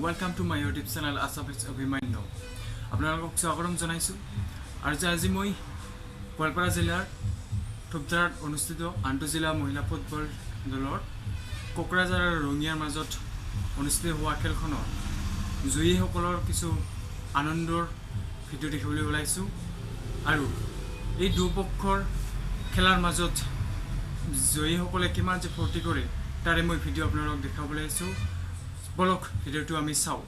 Welcome to my YouTube channel Asafis Abhimanyu. আপোনালোকক স্বাগতম জনাইছো আৰু আজি মই গোৱালপাৰা জিলাৰ থুপজাৰাত অনুষ্ঠিত আন্তঃজিলা মহিলা ফুটবল দলৰ কোকৰাঝাৰ আৰু ৰঙিয়াৰ মাজত অনুষ্ঠিত হোৱা খেলখনৰ জয়ীসকলৰ কিছু আনন্দৰ ভিডিঅ দেখিবলৈ ওলাইছো আৰু এই দুপক্ষৰ খেলাৰ মাজত জয়ীসকলে কিমান যে ফূৰ্তি কৰে তাৰে মই ভিডিঅ আপোনালোকক দেখাবলৈ আছো বলক ভিডিঅটো আমি চাও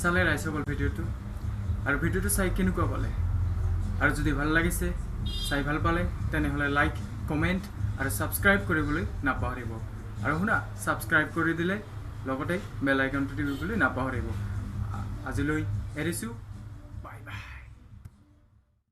চালে ৰাইসকল ভিডিঅটো আৰু ভিডিঅটো চাই কেনেকুৱা পালে আৰু যদি ভাল লাগিছে চাই ভাল পালে তেনেহ'লে লাইক কমেণ্ট আৰু ছাবস্ক্ৰাইব কৰিবলৈ নাপাহৰিব আৰু শুনা ছাবস্ক্ৰাইব কৰি দিলে লগতে বেল আইকনটো টিপিবলৈ নাপাহৰিব আজিলৈ এৰিছোঁ